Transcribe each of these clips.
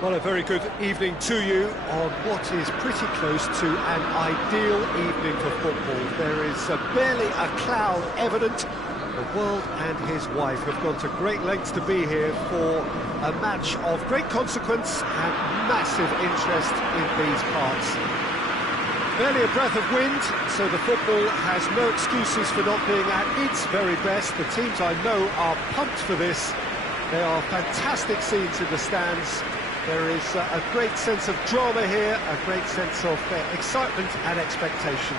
Well, a very good evening to you on what is pretty close to an ideal evening for football. There is barely a cloud evident. The world and his wife have gone to great lengths to be here for a match of great consequence and massive interest in these parts. Barely a breath of wind, so the football has no excuses for not being at its very best. The teams I know are pumped for this. There are fantastic scenes in the stands. There is a great sense of drama here, a great sense of excitement and expectation.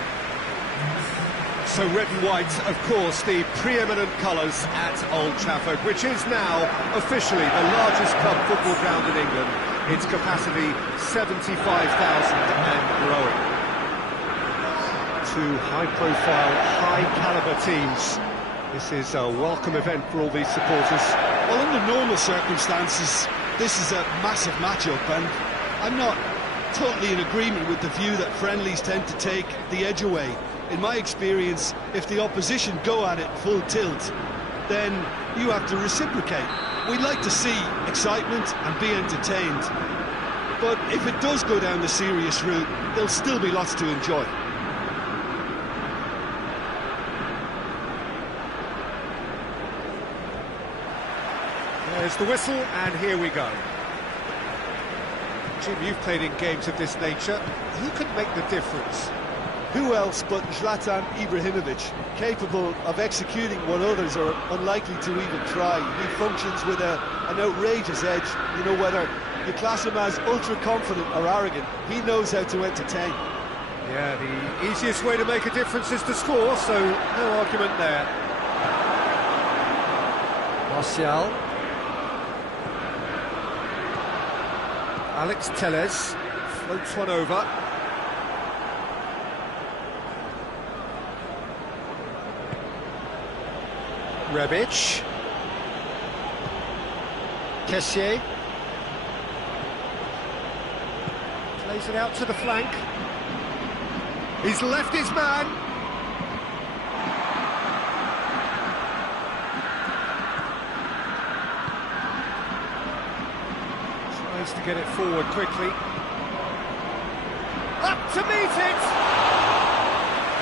So red and white, of course, the preeminent colours at Old Trafford, which is now officially the largest club football ground in England. Its capacity 75,000 and growing. Two high-profile, high-caliber teams. This is a welcome event for all these supporters. Well, under normal circumstances, this is a massive matchup, and I'm not totally in agreement with the view that friendlies tend to take the edge away. In my experience, if the opposition go at it full tilt, then you have to reciprocate. We'd like to see excitement and be entertained, but if it does go down the serious route, there'll still be lots to enjoy. There's the whistle, and here we go. Jim, you've played in games of this nature. Who can make the difference? Who else but Zlatan Ibrahimovic, capable of executing what others are unlikely to even try? He functions with an outrageous edge. You know, whether you class him as ultra-confident or arrogant, he knows how to entertain. Yeah, the easiest way to make a difference is to score, so no argument there. Martial. Alex Telles floats one over. Rebic. Kessié. Plays it out to the flank. He's left his man. Tries to get it forward quickly. Up to meet it!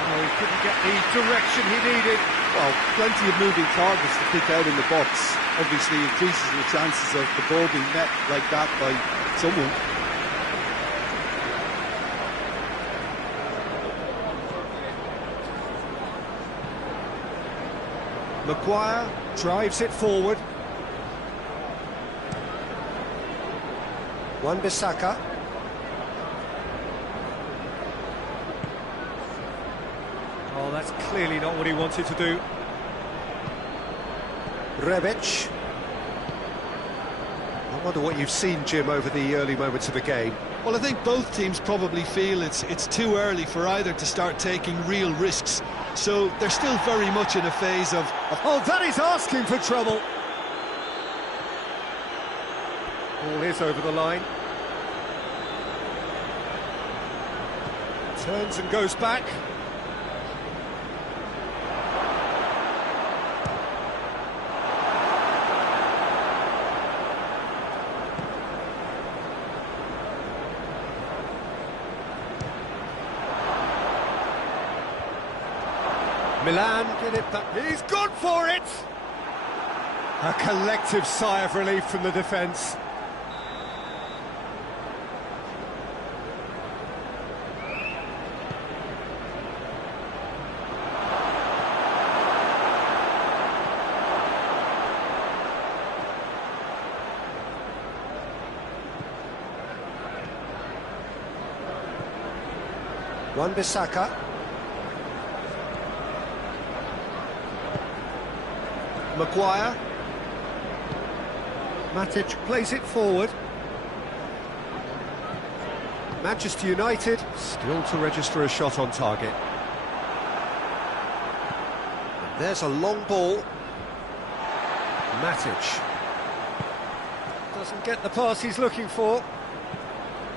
Oh, he couldn't get the direction he needed. Well, plenty of moving targets to pick out in the box. Obviously increases the chances of the ball being met like that by someone. Maguire drives it forward. Wan-Bissaka. Oh, that's clearly not what he wanted to do. Rebic. I wonder what you've seen, Jim, over the early moments of the game. Well, I think both teams probably feel it's too early for either to start taking real risks. So they're still very much in a phase of... Oh, that is asking for trouble. Ball is over the line. Turns and goes back. Milan get it back. He's gone for it! A collective sigh of relief from the defence. Wan-Bissaka. Maguire. Matic plays it forward. Manchester United still to register a shot on target. And there's a long ball. Matic doesn't get the pass he's looking for.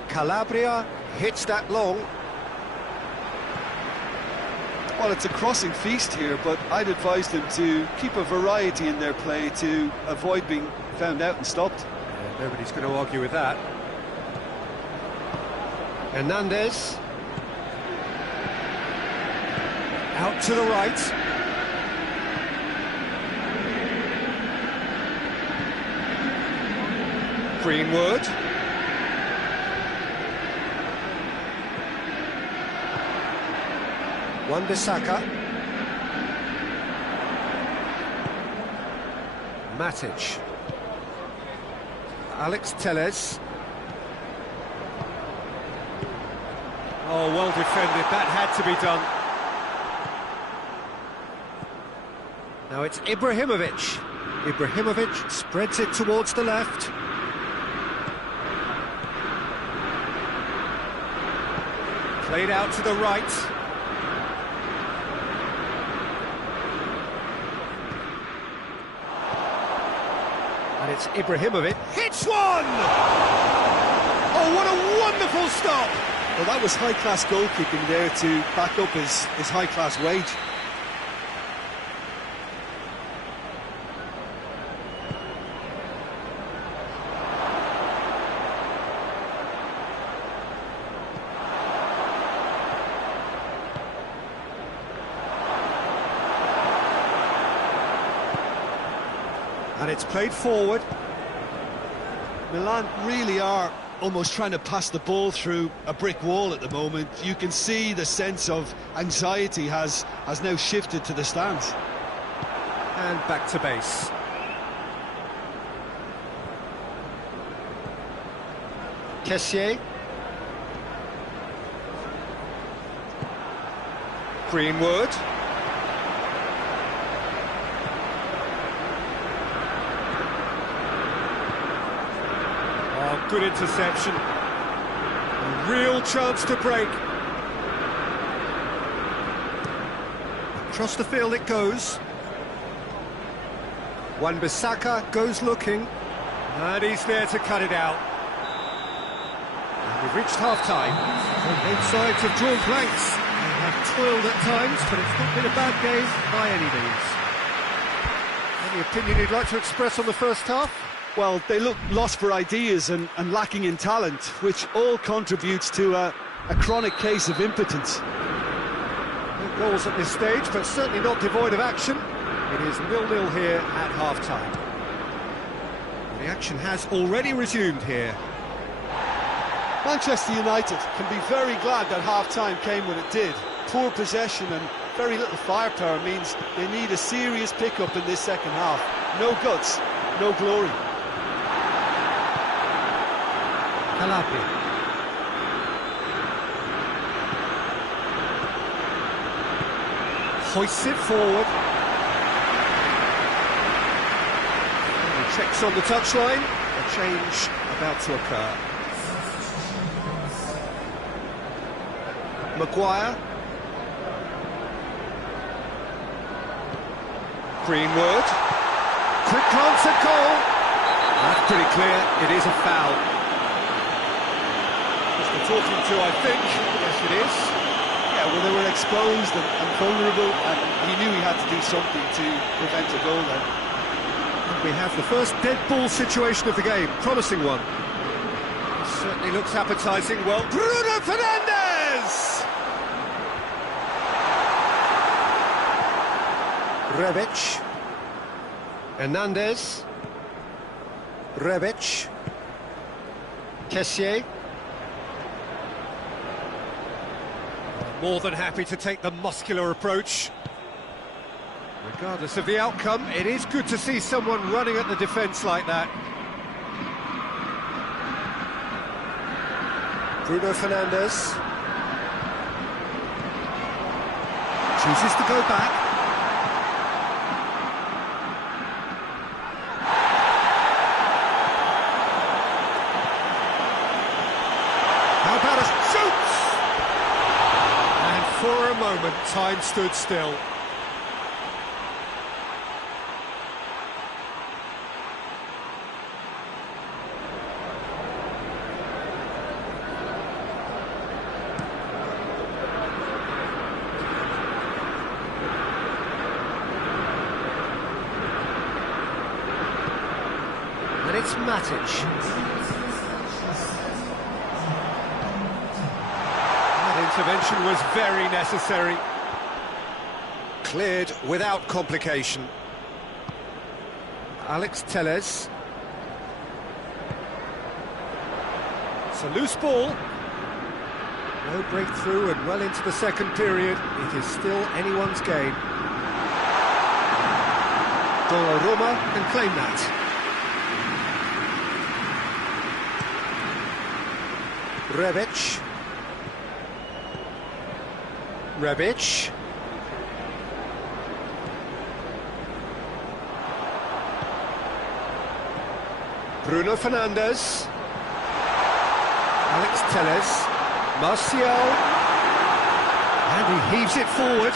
Calabria hits that long. Well, it's a crossing feast here, but I'd advise them to keep a variety in their play to avoid being found out and stopped. Yeah, nobody's going to argue with that. Hernandez. Out to the right. Greenwood. Wan-Bissaka. Matic. Alex Telles. Oh, well defended, that had to be done. Now it's Ibrahimovic. Ibrahimovic spreads it towards the left. Played out to the right. And it's Ibrahimovic. Hits one! Oh, what a wonderful stop! Well, that was high-class goalkeeping there to back up his high-class wage. And it's played forward. Milan really are almost trying to pass the ball through a brick wall at the moment. You can see the sense of anxiety has now shifted to the stands. And back to base. Kessié. Greenwood. Oh, good interception. A real chance to break. Across the field it goes. Wan-Bissaka goes looking. And he's there to cut it out. And we've reached half-time. Both sides have drawn blanks. They have toiled at times, but it's not been a bad game by any means. Any opinion you'd like to express on the first half? Well, they look lost for ideas and lacking in talent, which all contributes to a chronic case of impotence. No goals at this stage, but certainly not devoid of action. It is 0-0 here at half-time. The action has already resumed here. Manchester United can be very glad that half-time came when it did. Poor possession and very little firepower means they need a serious pick-up in this second half. No guts, no glory. Calabria. Hoists it forward. And he checks on the touchline. A change about to occur. Maguire. Greenwood. Quick glance at goal. That's pretty clear. It is a foul. Talking to, I think. Yes, it is. Yeah, well, they were exposed and vulnerable, and he knew he had to do something to prevent a goal then. And we have the first dead ball situation of the game. Promising one. It certainly looks appetising. Well, Bruno Fernandes! Rebic. Hernandez. Rebic. Kessié. More than happy to take the muscular approach. Regardless of the outcome, it is good to see someone running at the defence like that. Bruno Fernandes chooses to go back. How about a shoot? For a moment, time stood still. And it's Matic. Intervention was very necessary. Cleared without complication. Alex Telles. It's a loose ball. No breakthrough and well into the second period. It is still anyone's game. Donnarumma can claim that. Rebic. Bruno Fernandes. Alex Telles. Martial. And he heaves it forward.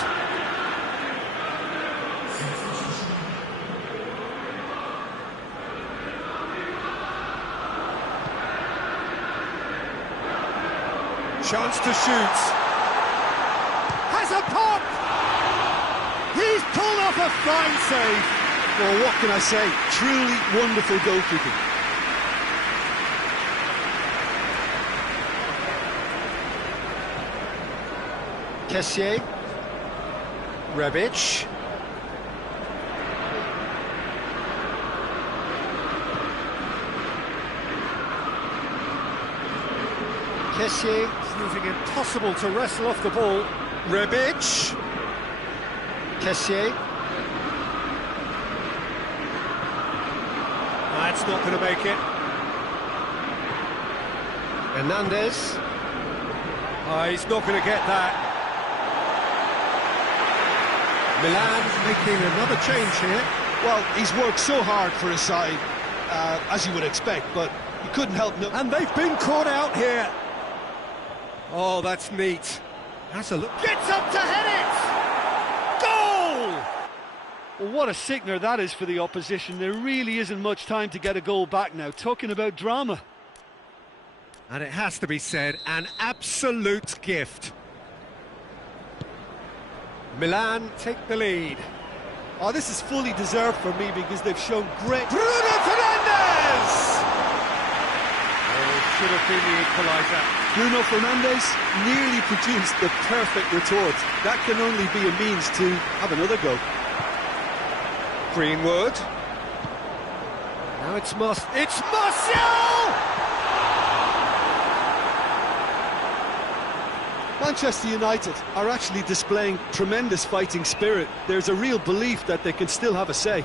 Chance to shoot. Has a pop! He's pulled off a fine save. Well, what can I say? Truly wonderful goalkeeping. Kessié. Rebic. Kessié proving impossible to wrestle off the ball. Rebic. Kessié. That's not going to make it. Hernandez. Oh, he's not going to get that. Milan making another change here. Well, he's worked so hard for his side, as you would expect, but he couldn't help... And they've been caught out here. Oh, that's neat. That's a look. Gets up to head it! Goal! Well, what a sickener that is for the opposition. There really isn't much time to get a goal back now. Talking about drama. And it has to be said, an absolute gift. Milan take the lead. Oh, this is fully deserved for me because they've shown great... Bruno Fernandes! Oh, should have been the equaliser. Bruno Fernandes nearly produced the perfect retort. That can only be a means to have another go. Greenwood. Now it's Martial! Manchester United are actually displaying tremendous fighting spirit. There's a real belief that they can still have a say.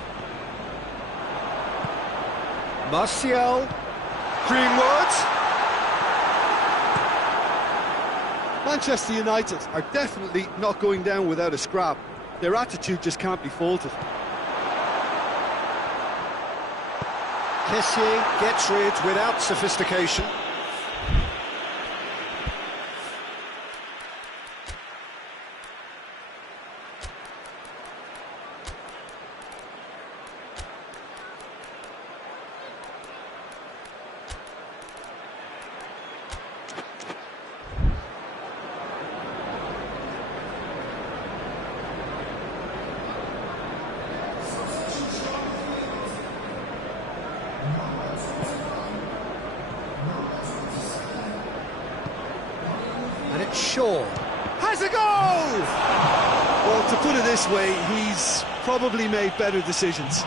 Martial. Greenwood. Manchester United are definitely not going down without a scrap. Their attitude just can't be faulted. Kessié gets rid without sophistication. And it's Shaw. Has a goal! Well, to put it this way, he's probably made better decisions.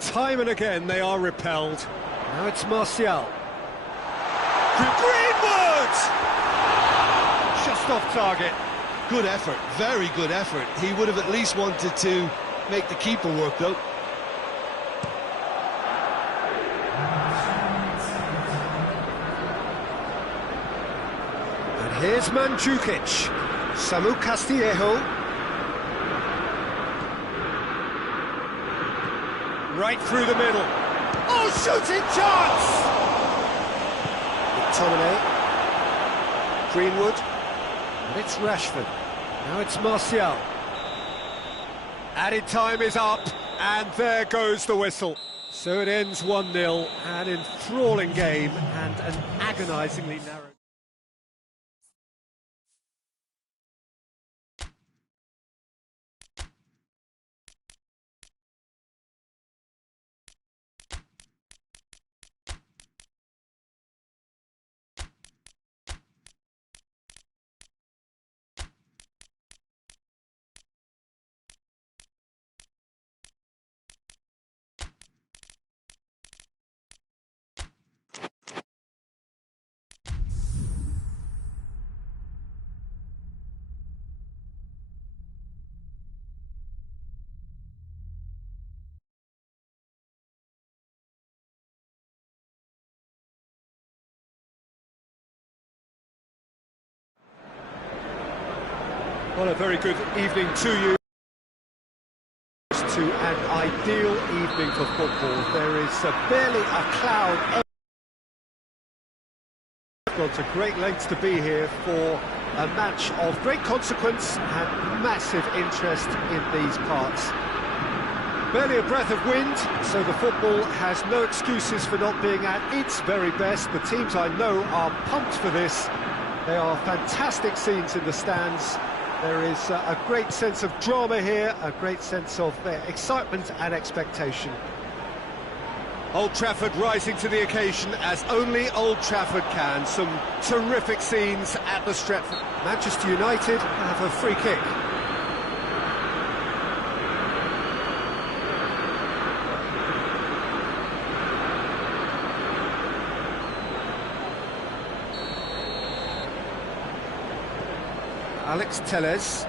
Time and again they are repelled. Now it's Martial. Greenwood! Just off target. Good effort, very good effort. He would have at least wanted to make the keeper work, though. And here's Mandzukic. Samu Castillejo. Right through the middle. Oh, shooting chance! McTominay. Greenwood. And it's Rashford. Now it's Martial. Added time is up, and there goes the whistle. So it ends 1-0, an enthralling game and an agonisingly narrow... Well, a very good evening to you. To an ideal evening for football. There is barely a cloud. I've gone to great lengths to be here for a match of great consequence and massive interest in these parts. Barely a breath of wind, so the football has no excuses for not being at its very best. The teams I know are pumped for this. They are fantastic scenes in the stands. There is a great sense of drama here, a great sense of excitement and expectation. Old Trafford rising to the occasion as only Old Trafford can. Some terrific scenes at the Stretford. Manchester United have a free kick. Alex Telles.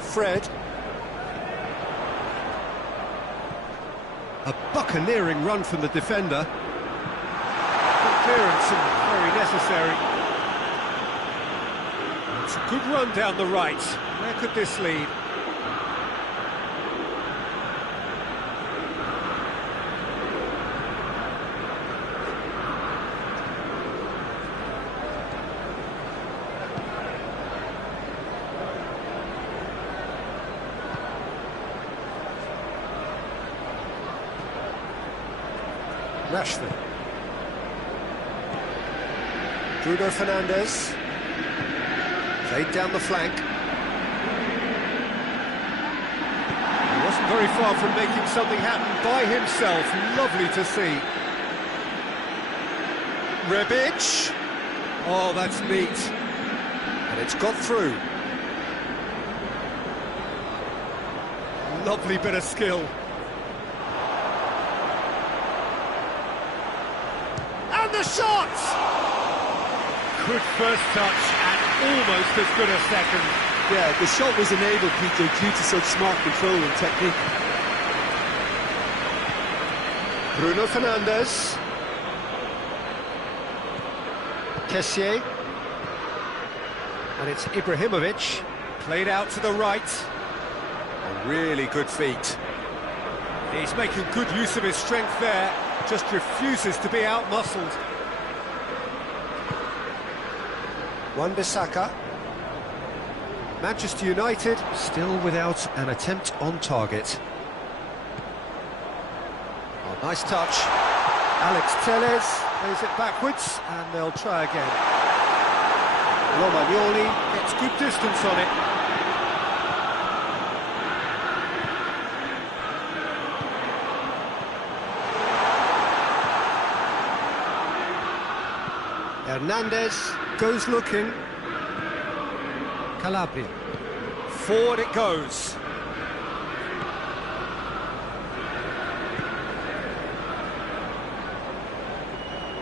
Fred. A buccaneering run from the defender. Good clearance and very necessary. It's a good run down the right. Where could this lead? Rashford. Bruno Fernandes. Played down the flank. He wasn't very far from making something happen by himself. Lovely to see. Rebic. Oh, that's neat. And it's got through. Lovely bit of skill. The shot! Good first touch and almost as good a second. Yeah, the shot was enabled, Peter, due to such smart control and technique. Bruno Fernandes. Kessié. And it's Ibrahimovic. Played out to the right. A really good feat. He's making good use of his strength there. Just refuses to be out-muscled. Wan-Bissaka. Manchester United still without an attempt on target. Oh, nice touch. Alex Telles plays it backwards, and they'll try again. Romagnoli gets good distance on it. Hernandez goes looking. Calabria. Forward it goes.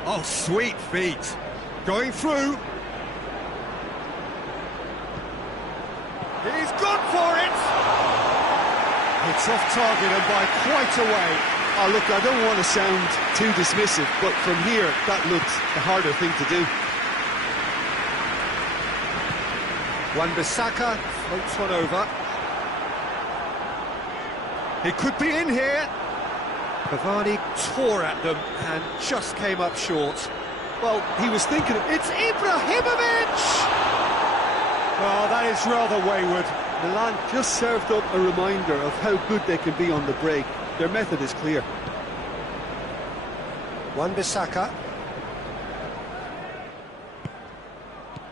Oh, sweet feet. Going through. He's gone for it! It's off target and by quite a way. Oh, look, I don't want to sound too dismissive, but from here, that looked the harder thing to do. Wan-Bissaka floats one over. He could be in here. Cavani tore at them and just came up short. Well, he was thinking of... It's Ibrahimovic! Oh, that is rather wayward. Milan just served up a reminder of how good they can be on the break. Their method is clear. Wan-Bissaka.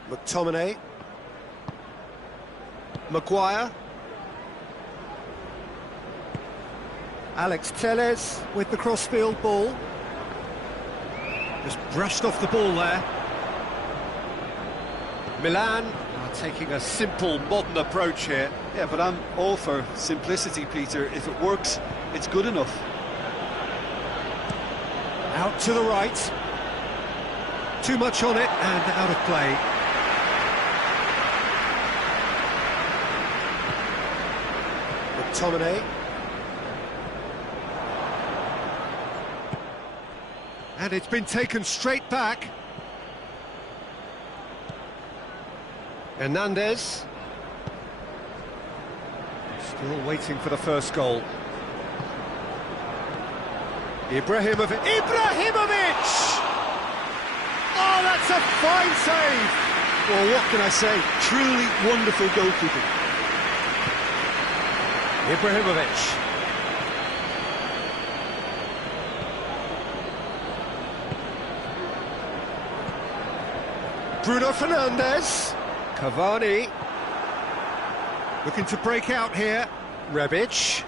McTominay. Maguire. Alex Telles with the crossfield ball. Just brushed off the ball there. Milan are taking a simple, modern approach here. Yeah, but I'm all for simplicity, Peter. If it works, it's good enough. Out to the right. Too much on it and out of play. McTominay. And it's been taken straight back. Hernandez. Still waiting for the first goal. Ibrahimovic. Ibrahimovic! Oh, that's a fine save! Well, what can I say? Truly wonderful goalkeeping. Ibrahimovic. Bruno Fernandes. Cavani. Looking to break out here. Rebic.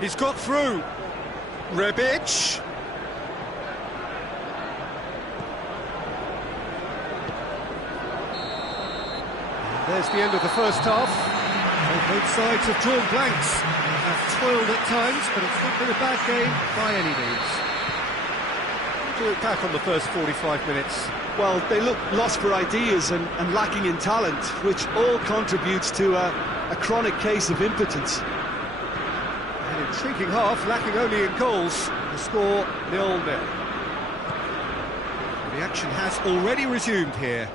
He's got through. Rebic. There's the end of the first half. Well, both sides have drawn blanks. Have toiled at times, but it's not been a bad game by any means. To look back on the first 45 minutes. Well, they look lost for ideas and lacking in talent, which all contributes to a chronic case of impotence. An intriguing half, lacking only in goals. The score 0-0. The action has already resumed here.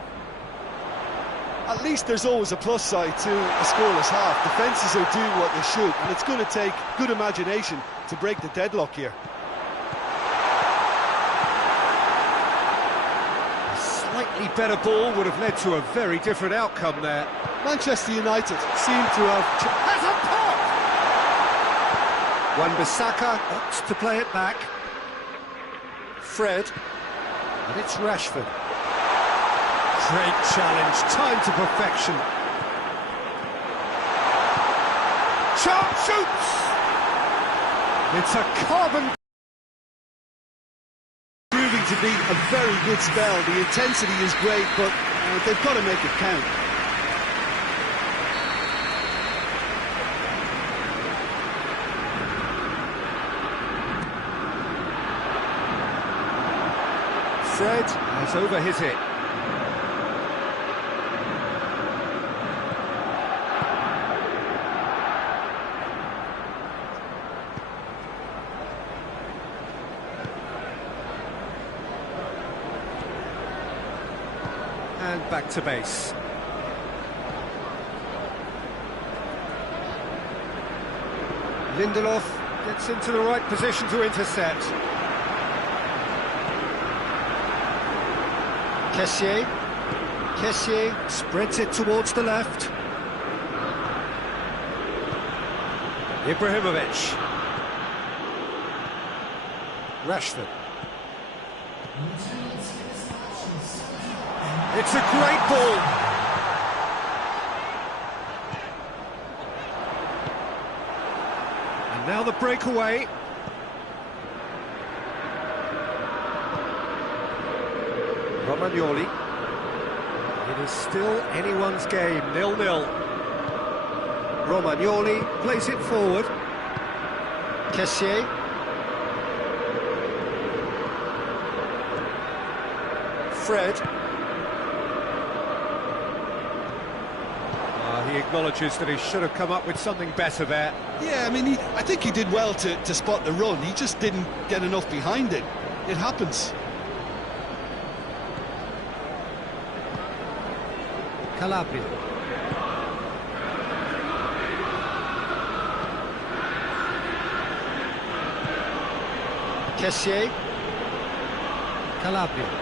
At least there's always a plus side to a scoreless half. Defences are doing what they should, and it's going to take good imagination to break the deadlock here. A slightly better ball would have led to a very different outcome there. Manchester United seem to have... Has a pop! Wan-Bissaka opts to play it back. Fred, and it's Rashford. Great challenge, time to perfection. Chance shoots! It's a carbon... Proving to be a very good spell. The intensity is great, but they've got to make it count. Fred has over his hit. And back to base. Lindelof gets into the right position to intercept. Kessié spreads it towards the left. Ibrahimovic. Rashford. It's a great ball. And now the breakaway. Romagnoli. It is still anyone's game, 0-0. Romagnoli plays it forward. Kessié. Fred. He acknowledges that he should have come up with something better there. Yeah, I mean, I think he did well to spot the run. He just didn't get enough behind it. It happens. Calabria. Kessié. Calabria.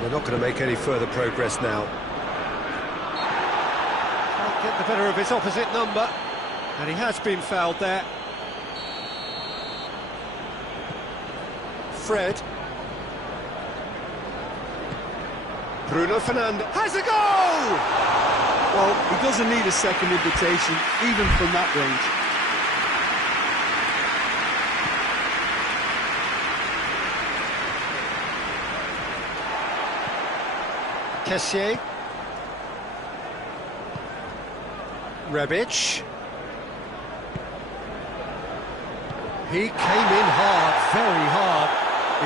They're not going to make any further progress now. Can't get the better of his opposite number, and he has been fouled there. Fred. Bruno Fernandes has a goal! Well, he doesn't need a second invitation, even from that range. Kessié. Rebic. He came in hard, very hard.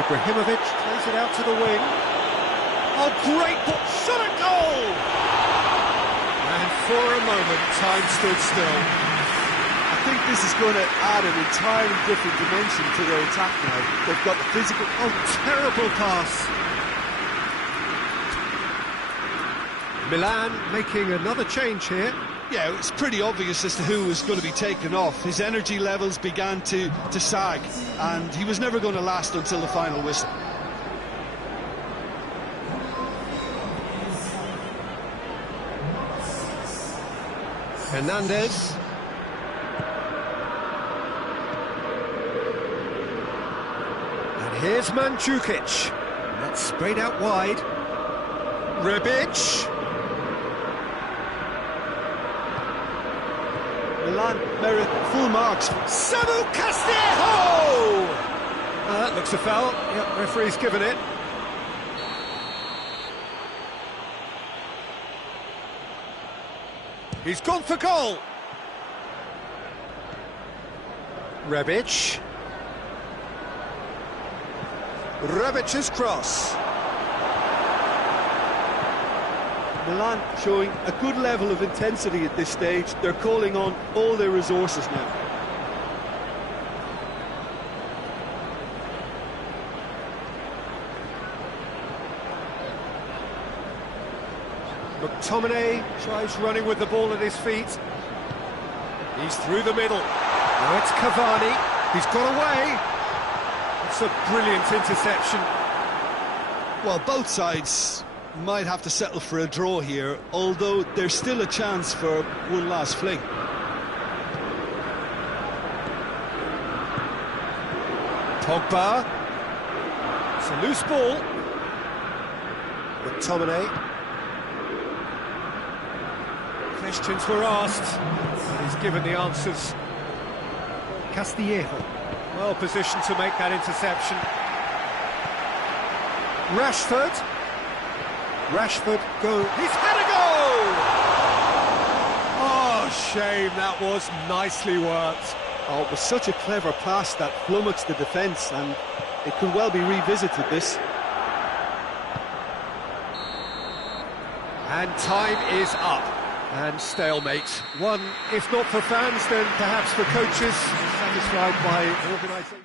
Ibrahimovic plays it out to the wing. Oh, great ball! Shot a goal! And for a moment, time stood still. I think this is going to add an entirely different dimension to their attack now. They've got the physical... Oh, terrible pass. Milan making another change here. Yeah, it's pretty obvious as to who was going to be taken off. His energy levels began to sag, and he was never going to last until the final whistle. Hernandez. And here's Mandzukic. That's sprayed out wide. Rebic. Milan merit full marks. Samu Castillejo! That looks a foul. Yep, referee's given it. He's gone for goal. Rebic. Rebic's cross. Milan showing a good level of intensity at this stage. They're calling on all their resources now. McTominay tries running with the ball at his feet. He's through the middle. Now it's Cavani. He's got away. It's a brilliant interception. Well, both sides might have to settle for a draw here, although there's still a chance for one last fling. Pogba. It's a loose ball. McTominay. Questions were asked, and he's given the answers. Castillejo, well positioned to make that interception. Rashford. Rashford go. He's had a goal! Oh, shame, that was nicely worked. Oh, it was such a clever pass that flummoxed the defence, and it could well be revisited, this. And time is up. And stalemate. One, if not for fans, then perhaps for coaches, satisfied by organisation.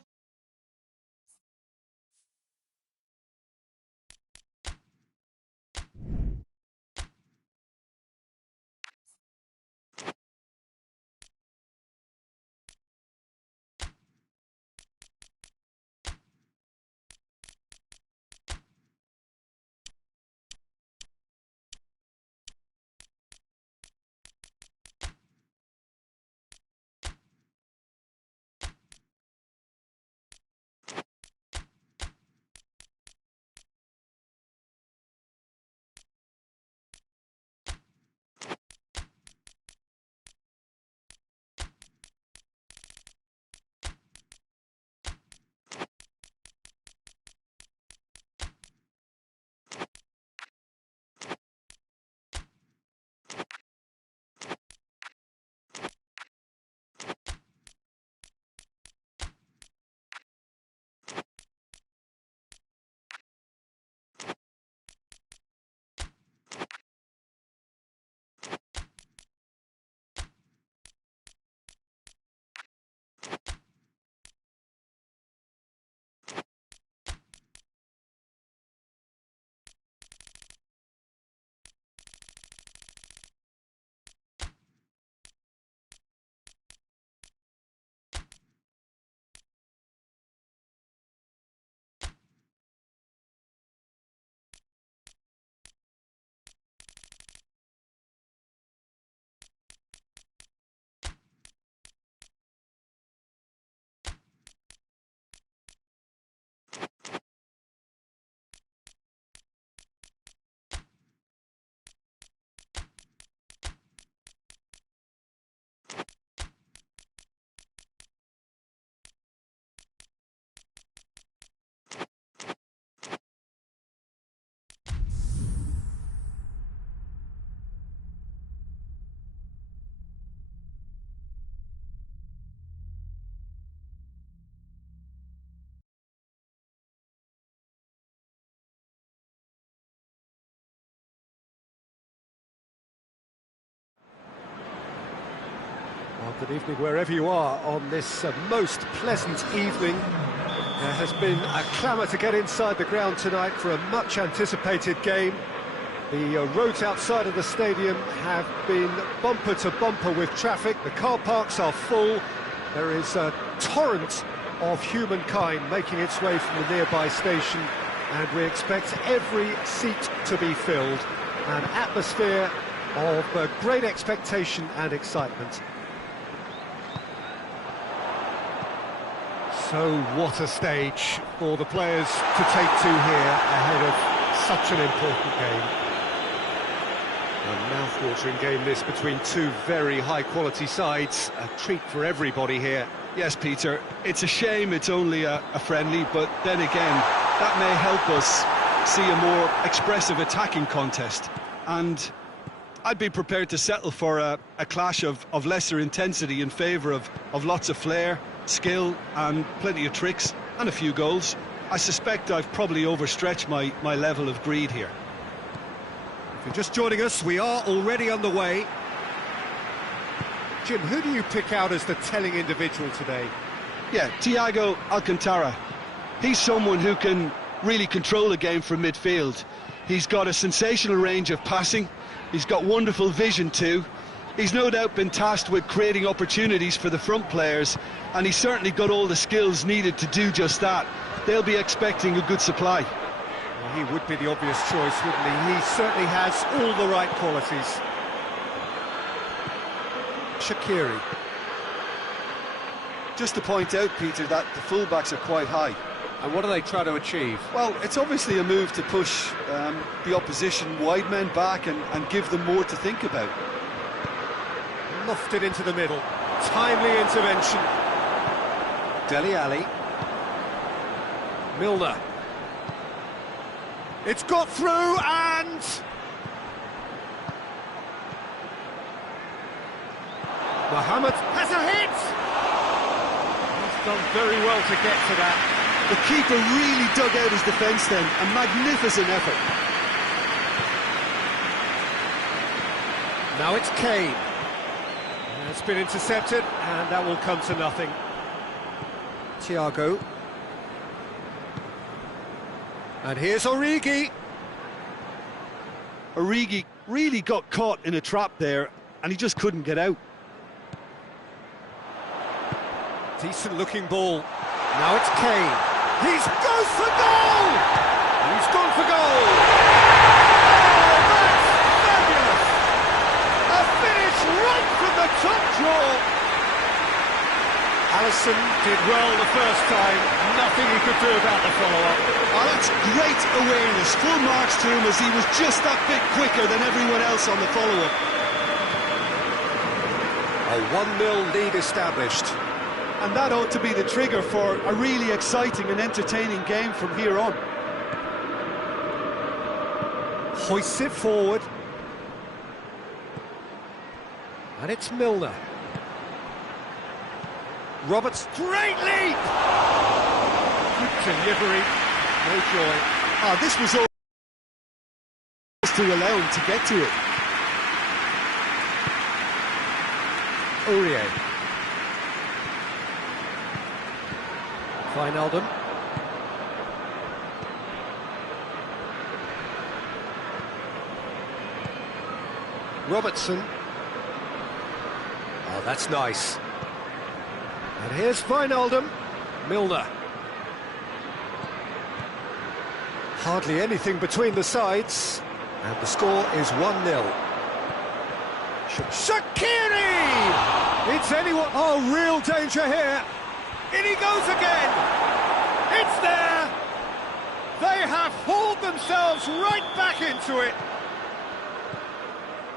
Good evening wherever you are on this most pleasant evening. There has been a clamour to get inside the ground tonight for a much anticipated game. The roads outside of the stadium have been bumper to bumper with traffic. The car parks are full. There is a torrent of humankind making its way from the nearby station, and we expect every seat to be filled. An atmosphere of great expectation and excitement. So what a stage for the players to take to here ahead of such an important game. A mouth-watering game this between two very high-quality sides. A treat for everybody here. Yes, Peter, it's a shame it's only a friendly, but then again, that may help us see a more expressive attacking contest. And I'd be prepared to settle for a clash of lesser intensity in favour of lots of flair, skill and plenty of tricks and a few goals. I suspect I've probably overstretched my level of greed here. If you're just joining us, we are already underway. Jim, who do you pick out as the telling individual today? Yeah, Thiago Alcantara. He's someone who can really control the game from midfield. He's got a sensational range of passing. He's got wonderful vision too. He's no doubt been tasked with creating opportunities for the front players, and he's certainly got all the skills needed to do just that. They'll be expecting a good supply. Well, he would be the obvious choice, wouldn't he? He certainly has all the right qualities. Shaqiri. Just to point out, Peter, that the fullbacks are quite high. And what do they try to achieve? Well, it's obviously a move to push the opposition wide men back and give them more to think about. Lofted into the middle. Timely intervention. Dele Alli. Milner. It's got through and... Mohamed has a hit! He's done very well to get to that. The keeper really dug out his defence then. A magnificent effort. Now it's Kane. It's been intercepted, and that will come to nothing. Thiago. And here's Origi. Origi really got caught in a trap there, and he just couldn't get out. Decent looking ball. Now it's Kane. He goes for goal! He's gone for goal! Oh, that's fabulous! A finish right from the top draw. Alisson did well the first time. Nothing he could do about the follow-up. Oh, that's great awareness. Full marks to him as he was just that bit quicker than everyone else on the follow-up. A 1-0 lead established. And that ought to be the trigger for a really exciting and entertaining game from here on. Hoists it forward. And it's Milner. Roberts, great leap! Good delivery, no joy. Ah, this was all to allow him to get to it. Aurier. Wijnaldum. Robertson. Oh, that's nice. And here's Wijnaldum. Milner. Hardly anything between the sides. And the score is 1-0. Shaqiri! It's anyone... Oh, real danger here. In he goes again! It's there! They have hauled themselves right back into it!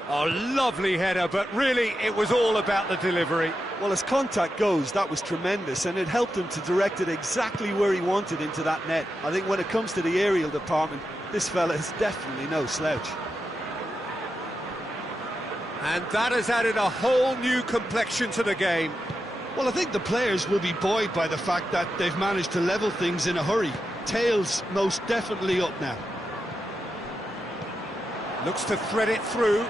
Oh, lovely header, but really it was all about the delivery. Well, as contact goes, that was tremendous, and it helped him to direct it exactly where he wanted into that net. I think when it comes to the aerial department, this fella is definitely no slouch. And that has added a whole new complexion to the game. Well, I think the players will be buoyed by the fact that they've managed to level things in a hurry. Tails most definitely up now. Looks to thread it through.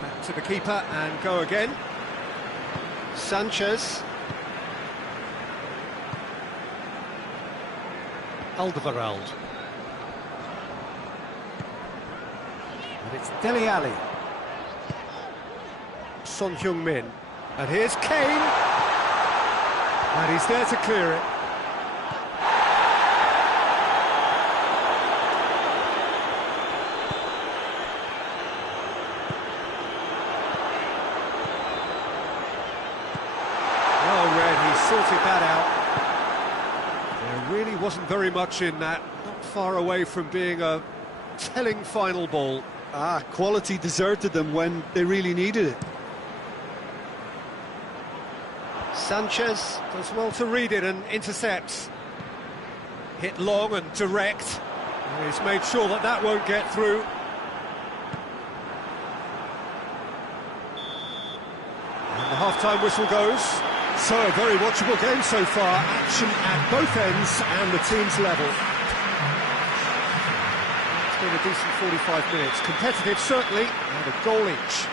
Back to the keeper and go again. Sanchez. Alderweireld. And it's Dele Alli. Son Heung-min. And here's Kane. And he's there to clear it. Well read, he sorted that out. There really wasn't very much in that. Not far away from being a telling final ball. Quality deserted them when they really needed it. Sanchez does well to read it and intercepts. Hit long and direct. He's made sure that that won't get through. And the half-time whistle goes. So, a very watchable game so far. Action at both ends and the team's level. It's been a decent 45 minutes. Competitive, certainly, and a goal each.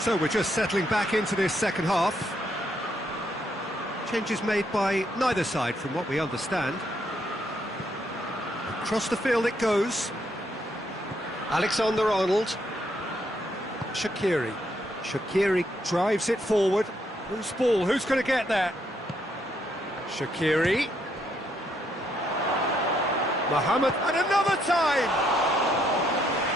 So we're just settling back into this second half. Changes made by neither side from what we understand. Across the field it goes. Alexander-Arnold. Shaqiri. Shaqiri drives it forward. Who's ball? Who's going to get that? Shaqiri. Mohamed, and another time!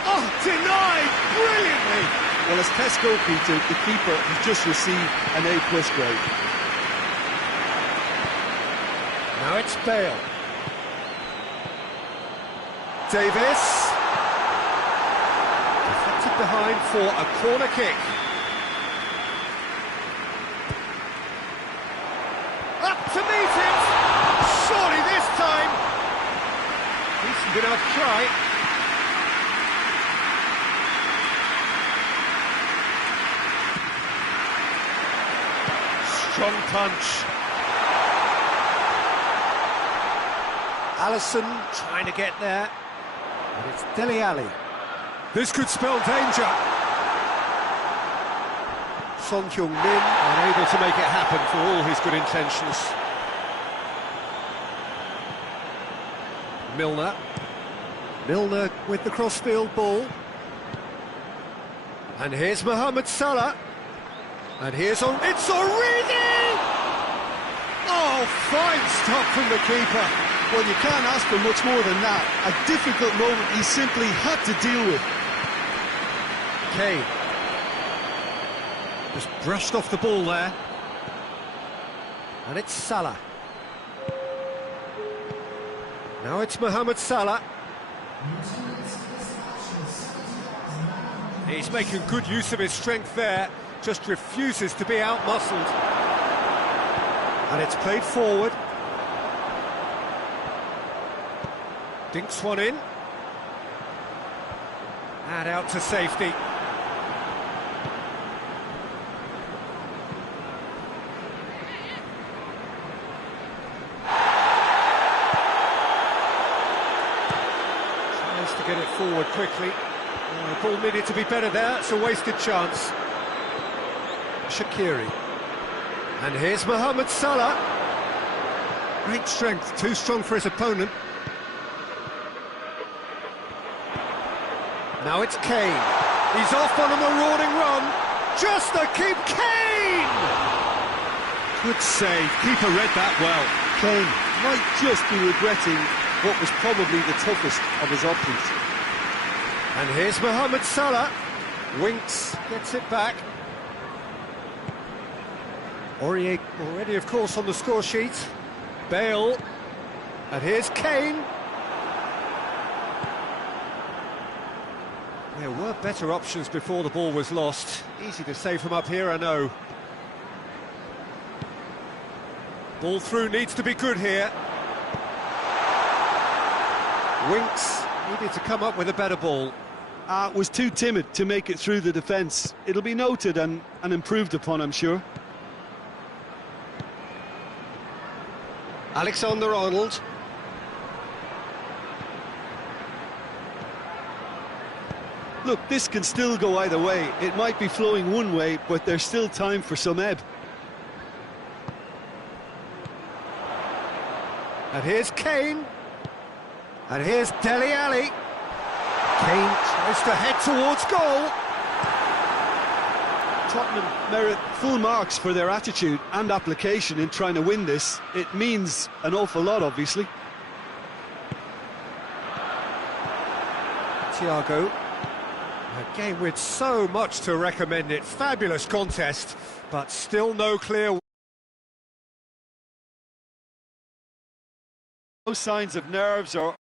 Oh, denied brilliantly! Well, as test goalkeeper, the keeper has just received an A+ grade. Now it's Bale. Davis. Deflected behind for a corner kick. Up to meet it! Surely this time! Decent enough try. Strong punch. Alisson trying to get there. And it's Dele Alli. This could spell danger. Son Heung-min unable to make it happen for all his good intentions. Milner. Milner with the crossfield ball. And here's Mohamed Salah. And here's it's Origi! Oh, fine stop from the keeper. Well, you can't ask for much more than that. A difficult moment he simply had to deal with. Kane. Just brushed off the ball there. And it's Salah. Now it's Mohamed Salah. He's making good use of his strength there. Just refuses to be outmuscled. And it's played forward. Dinks one in. And out to safety. Tries to get it forward quickly. The ball needed to be better there. It's a wasted chance. Shaqiri. And here's Mohamed Salah. Great strength, too strong for his opponent. Now it's Kane. He's off on a marauding run. Just to keep Kane! Good save. Keeper read that well. Kane might just be regretting what was probably the toughest of his options. And here's Mohamed Salah. Winks, gets it back. Aurier already, of course, on the score sheet. Bale. And here's Kane. There were better options before the ball was lost. Easy to save from up here, I know. Ball through needs to be good here. Winks needed to come up with a better ball. Was too timid to make it through the defence. It'll be noted and improved upon, I'm sure. Alexander-Arnold. Look, this can still go either way. It might be flowing one way, but there's still time for some ebb. And here's Kane. And here's Dele Alli. Kane tries to head towards goal. Tottenham merit full marks for their attitude and application in trying to win this. It means an awful lot, obviously. Thiago. A game with so much to recommend it. Fabulous contest, but still no clear. No signs of nerves or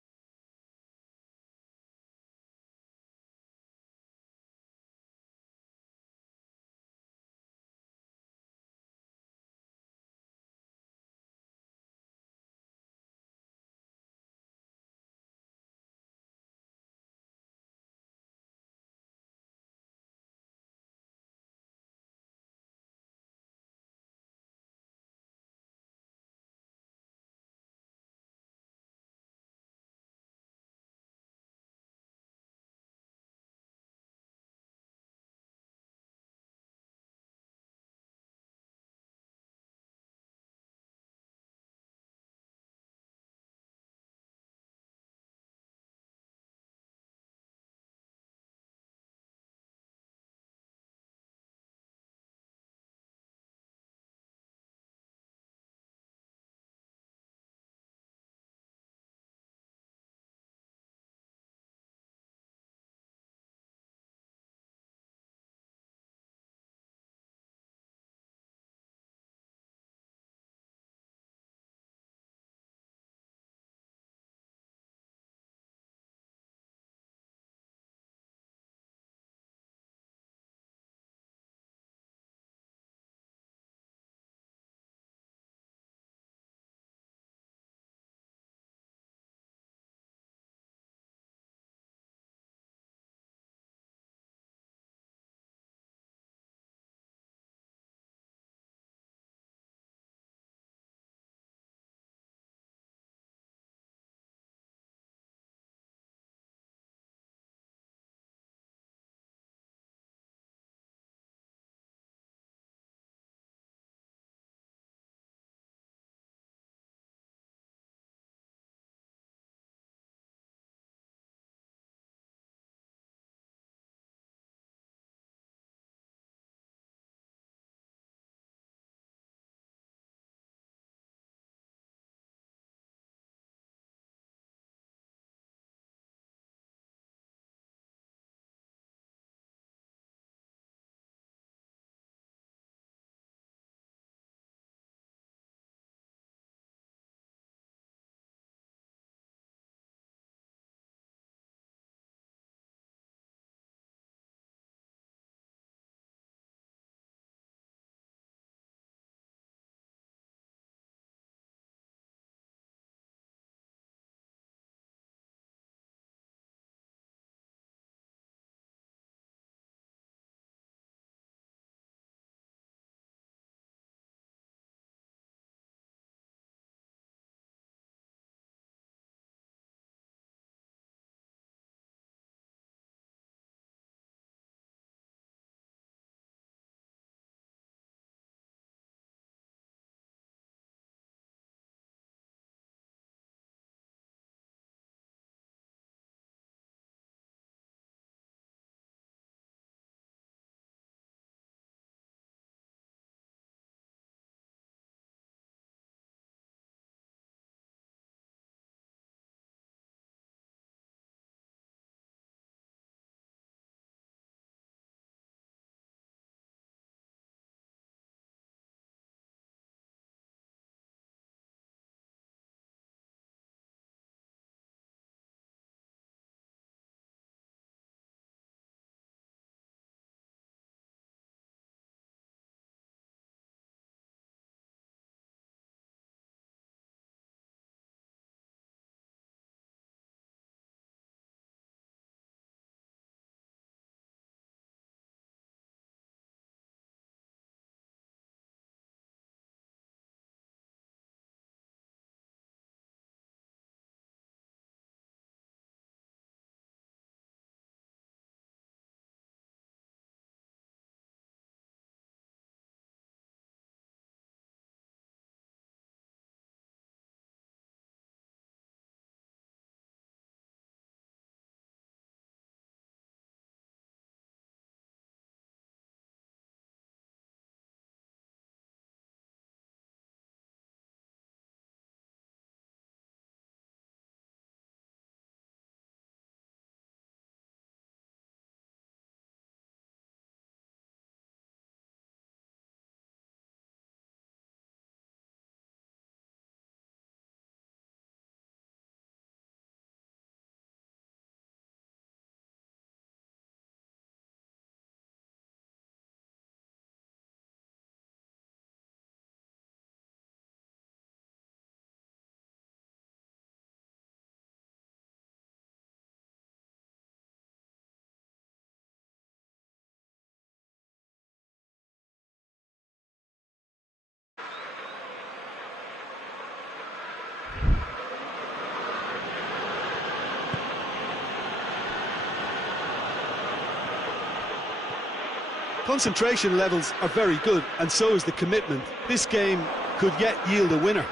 Concentration levels are very good, and so is the commitment. This game could yet yield a winner.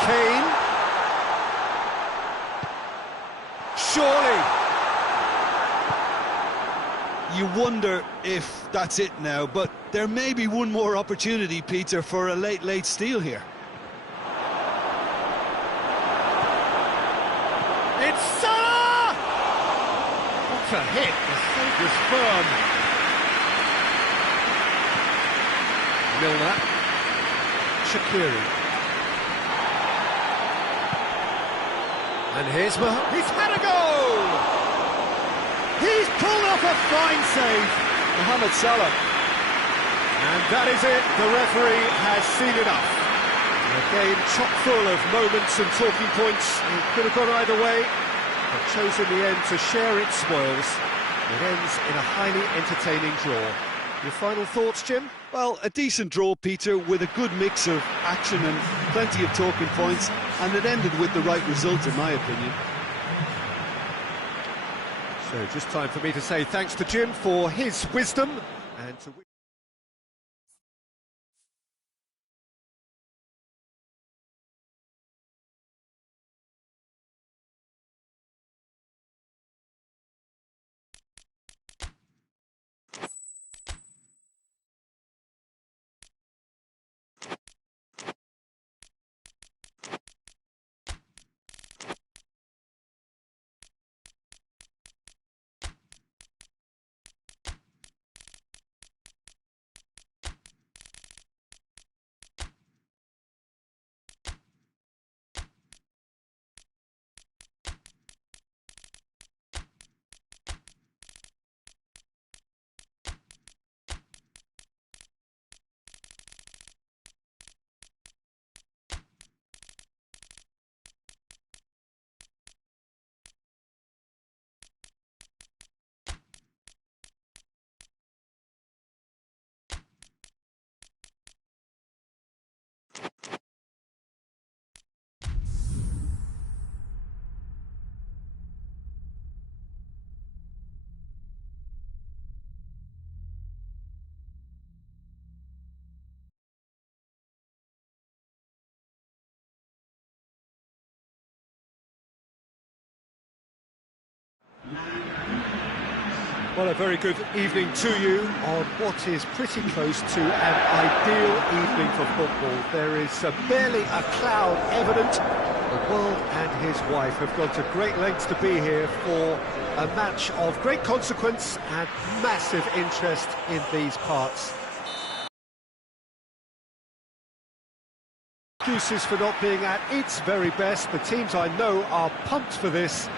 Kane. Surely. You wonder if that's it now, but there may be one more opportunity, Peter, for a late steal here. It's Salah! What a hit, the save was firm. Milner. Shaqiri. And here's he's had a goal! He's pulled off a fine save. Mohamed Salah. And that is it, the referee has seen enough. A game chock full of moments and talking points. It could have gone either way, but chose in the end to share its spoils. It ends in a highly entertaining draw. Your final thoughts, Jim? Well, a decent draw, Peter, with a good mix of action and plenty of talking points, and it ended with the right result, in my opinion. So just time for me to say thanks to Jim for his wisdom and to... Well, a very good evening to you on what is pretty close to an ideal evening for football. There is barely a cloud evident. The world and his wife have gone to great lengths to be here for a match of great consequence and massive interest in these parts. Excuses for not being at its very best. The teams I know are pumped for this.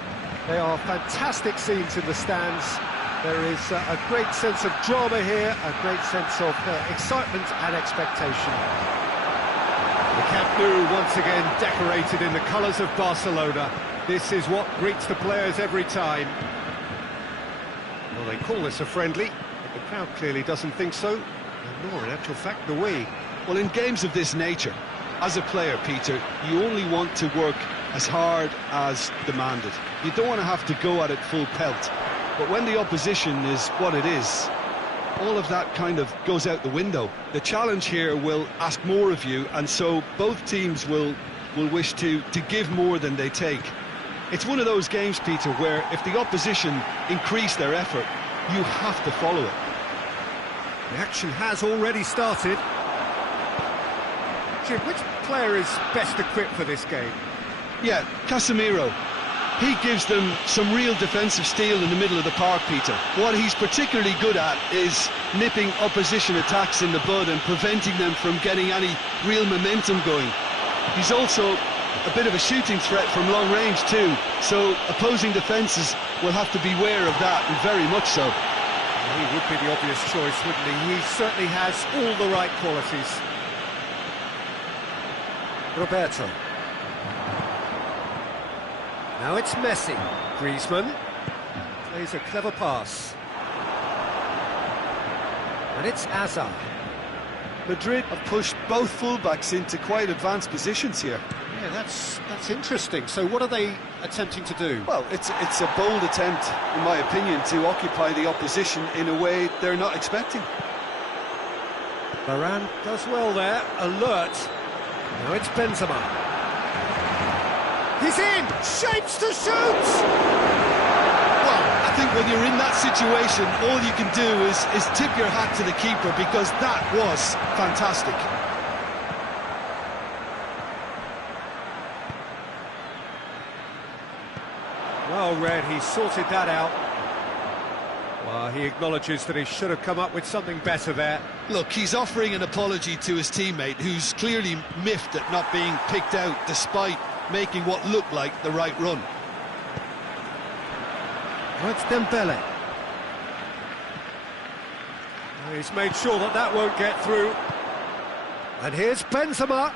They are fantastic scenes in the stands. There is a great sense of drama here, a great sense of excitement and expectation. The Camp Nou once again decorated in the colours of Barcelona. This is what greets the players every time. Well, they call this a friendly, but the crowd clearly doesn't think so, and nor in actual fact do we. Well, in games of this nature, as a player, Peter, you only want to work as hard as demanded. You don't want to have to go at it full pelt. But when the opposition is what it is, all of that kind of goes out the window. The challenge here will ask more of you, and so both teams will wish to give more than they take. It's one of those games, Peter, where if the opposition increase their effort, you have to follow it. The action has already started. Jim, which player is best equipped for this game? Yeah, Casemiro. He gives them some real defensive steel in the middle of the park, Peter. What he's particularly good at is nipping opposition attacks in the bud and preventing them from getting any real momentum going. He's also a bit of a shooting threat from long range too, so opposing defences will have to beware of that, and very much so. He would be the obvious choice, wouldn't he? He certainly has all the right qualities. Roberto. Now it's Messi. Griezmann plays a clever pass. And it's Hazard. Madrid have pushed both fullbacks into quite advanced positions here. Yeah, that's interesting. So what are they attempting to do? Well, it's a bold attempt, in my opinion, to occupy the opposition in a way they're not expecting. Varane does well there, alert. Now it's Benzema. He's in! Shapes to shoot! Well, I think when you're in that situation, all you can do is tip your hat to the keeper, because that was fantastic. Well read, he sorted that out. Well, he acknowledges that he should have come up with something better there. Look, he's offering an apology to his teammate, who's clearly miffed at not being picked out despite making what looked like the right run. Well, it's Dembele. Well, he's made sure that that won't get through. And here's Benzema.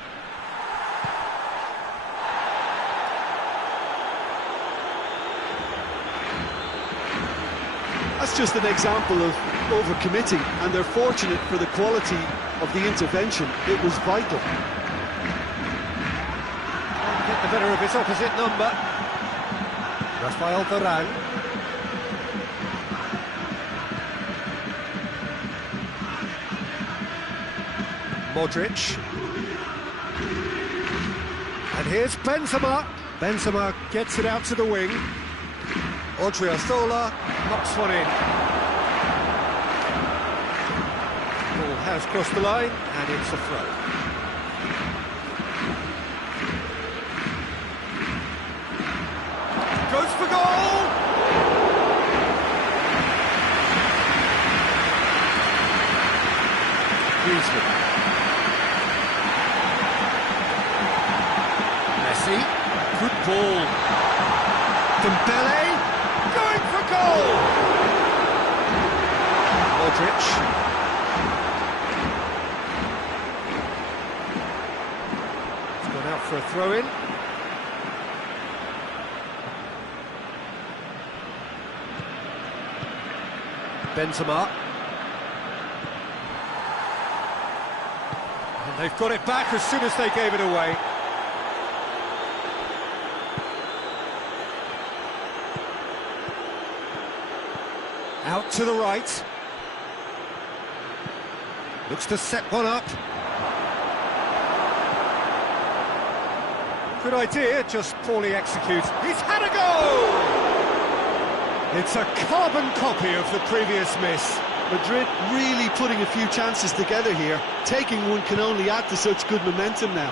That's just an example of overcommitting, and they're fortunate for the quality of the intervention. It was vital. Can't get the better of his opposite number. Rafael Varane. Modric. And here's Benzema. Benzema gets it out to the wing. Odriozola knocks one in. Ball has crossed the line, and it's a throw. Goes for goal! Griezmann. Messi. Good ball. Dembele. Going for goal! Modric. It's gone out for a throw-in. Benzema. And they've got it back as soon as they gave it away. Out to the right. Looks to set one up. Good idea, just poorly executed. He's had a goal! It's a carbon copy of the previous miss. Madrid really putting a few chances together here. Taking one can only add to such good momentum now.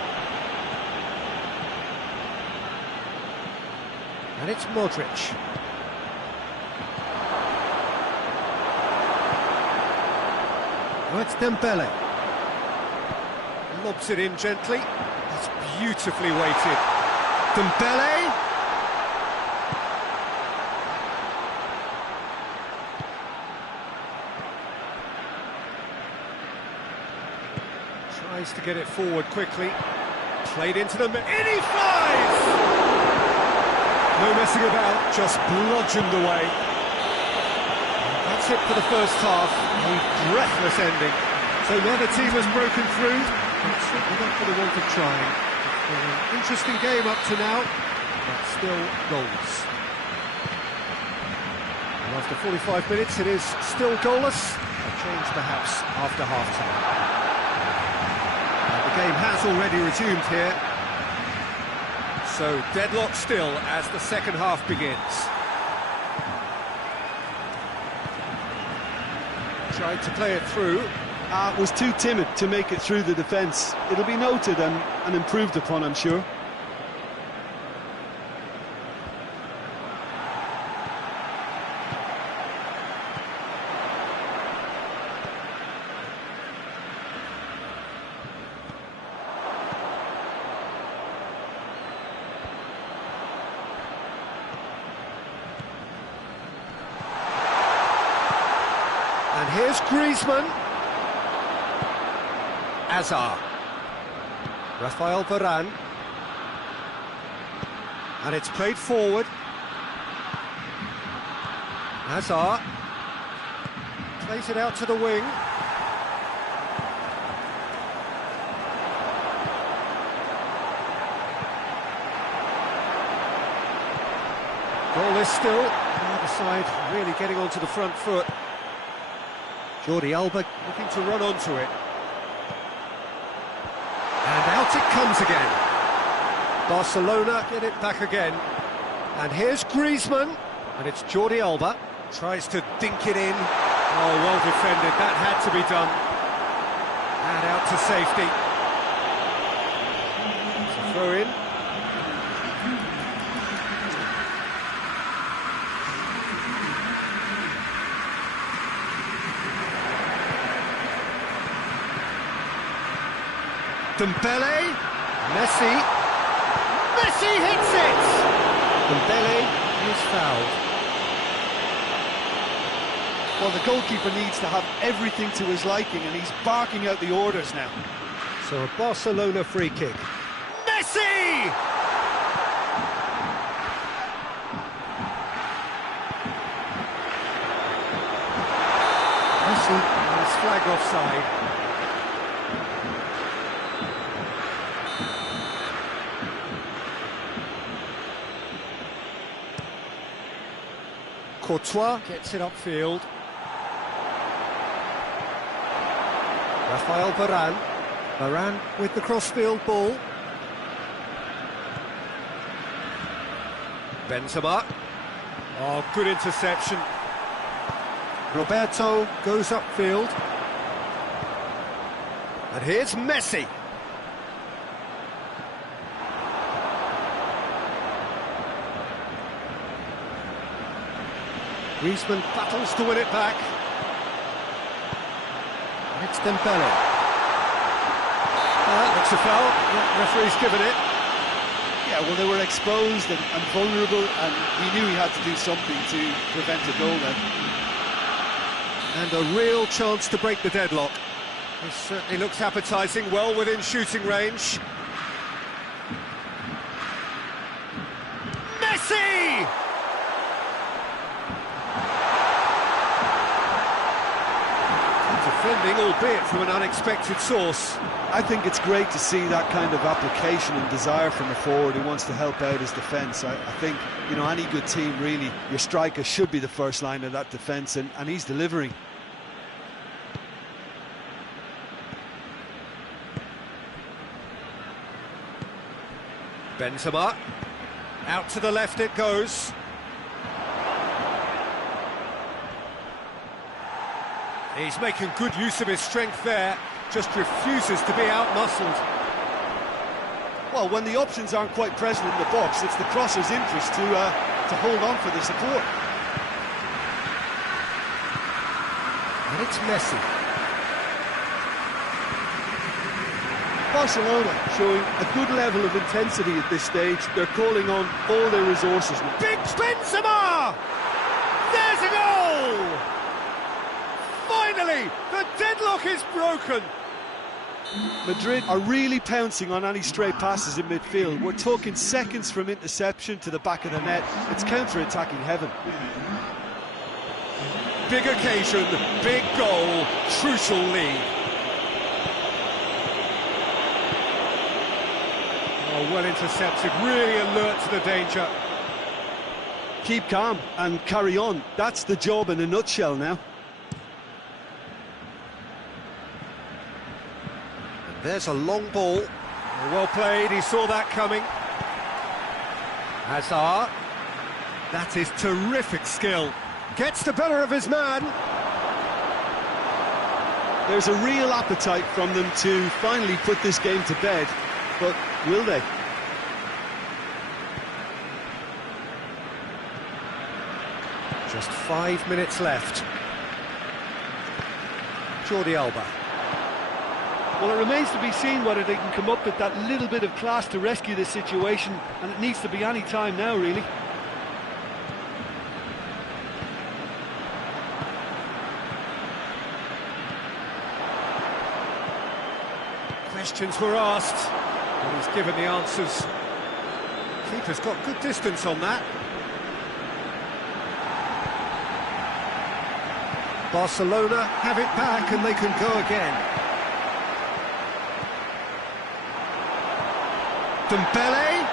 And it's Modric. Oh, it's Dembele. Lobs it in gently. It's beautifully weighted. Dembele. Tries to get it forward quickly. Played into the... In he flies! No messing about, just bludgeoned away. That's it for the first half, a breathless ending. So now the team has broken through, but certainly not for the want of trying. It's been an interesting game up to now, but still goals. And after 45 minutes it is still goalless, a change perhaps after half-time. The game has already resumed here, so deadlock still as the second half begins. Tried to play it through. Was too timid to make it through the defence. It'll be noted and improved upon, I'm sure. And here's Griezmann. Hazard. Rafael Varane. And it's played forward. Hazard. Plays it out to the wing. Goalless still. Either side really getting onto the front foot. Jordi Alba looking to run onto it. And out it comes again. Barcelona get it back again. And here's Griezmann. And it's Jordi Alba. Tries to dink it in. Oh, well defended. That had to be done. And out to safety. It's a throw in. Dembele, Messi hits it! Dembele is fouled. Well, the goalkeeper needs to have everything to his liking, and he's barking out the orders now. So a Barcelona free kick. Messi! Messi is flagged offside. Courtois gets it upfield. Rafael Varane. Varane with the crossfield ball. Benzema. Oh, good interception. Roberto goes upfield. And here's Messi. Griezmann battles to win it back. And it's Dembele. That's a foul. Yeah, referee's given it. Yeah, well, they were exposed and vulnerable, and he knew he had to do something to prevent a goal then. And a real chance to break the deadlock. This certainly looks appetising, well within shooting range. Messi! Defending, albeit from an unexpected source. I think it's great to see that kind of application and desire from a forward who wants to help out his defence. I think, you know, any good team, really, your striker should be the first line of that defence, and he's delivering. Benzema. Out to the left it goes. He's making good use of his strength there, just refuses to be out-muscled. Well, when the options aren't quite present in the box, it's the crosser's interest to hold on for the support. And it's Messi. Barcelona showing a good level of intensity at this stage. They're calling on all their resources. Big Benzema! There's a goal! Finally, the deadlock is broken. Madrid are really pouncing on any stray passes in midfield. We're talking seconds from interception to the back of the net. It's counter-attacking heaven. Big occasion, big goal, crucial lead. Oh, well intercepted, really alert to the danger. Keep calm and carry on. That's the job in a nutshell now. There's a long ball. Well played, he saw that coming. Hazard. That is terrific skill. Gets the better of his man. There's a real appetite from them to finally put this game to bed, but will they? Just 5 minutes left. Jordi Alba. Well, it remains to be seen whether they can come up with that little bit of class to rescue this situation, and it needs to be any time now, really. Questions were asked, and he's given the answers. Keeper's got good distance on that. Barcelona have it back and they can go again. Dembele.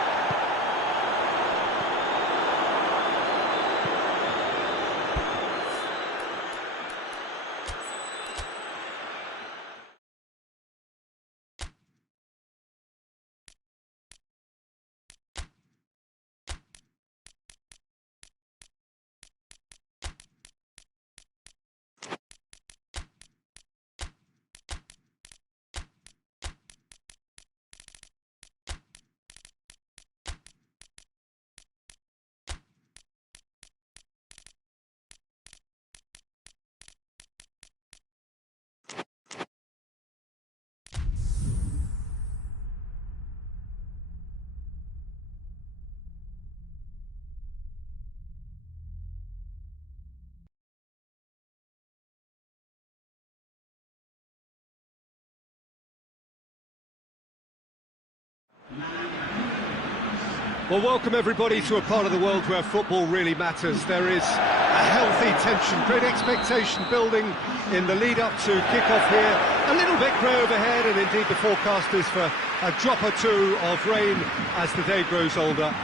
Well, welcome everybody to a part of the world where football really matters. There is a healthy tension, great expectation building in the lead-up to kick-off here. A little bit grey overhead, and indeed the forecast is for a drop or two of rain as the day grows older.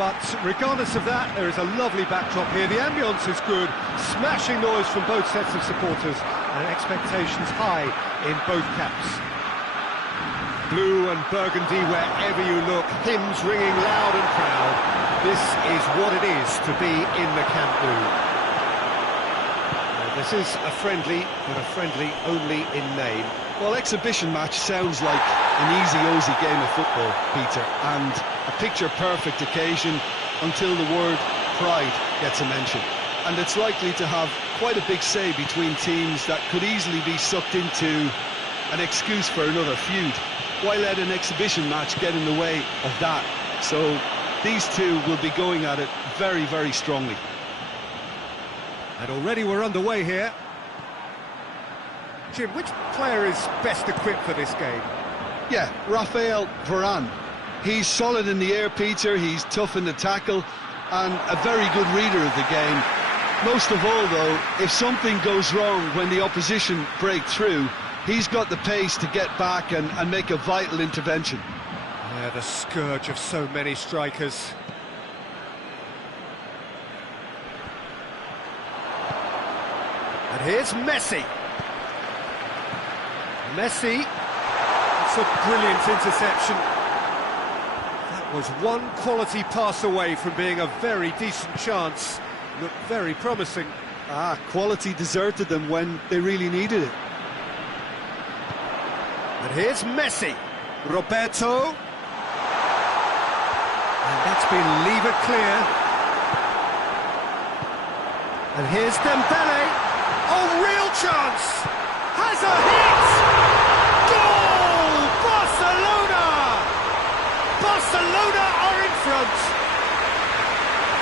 But regardless of that, there is a lovely backdrop here. The ambience is good, smashing noise from both sets of supporters, and expectations high in both camps. Blue and burgundy wherever you look, hymns ringing loud and proud. This is what it is to be in the Camp Nou. This is a friendly, but a friendly only in name. Well, exhibition match sounds like an easy-ozy game of football, Peter, and a picture-perfect occasion until the word pride gets a mention. And it's likely to have quite a big say between teams that could easily be sucked into an excuse for another feud. Why let an exhibition match get in the way of that? So these two will be going at it very, very strongly. And already we're underway here. Jim, which player is best equipped for this game? Yeah, Raphael Varane. He's solid in the air, Peter, he's tough in the tackle, and a very good reader of the game. Most of all, though, if something goes wrong when the opposition break through, he's got the pace to get back and make a vital intervention. Yeah, the scourge of so many strikers. And here's Messi. Messi, it's a brilliant interception. That was one quality pass away from being a very decent chance. Looked very promising. Quality deserted them when they really needed it. And here's Messi, Roberto, and that's been levered clear. And here's Dembele, oh, real chance, has a hit, goal, Barcelona! Barcelona are in front.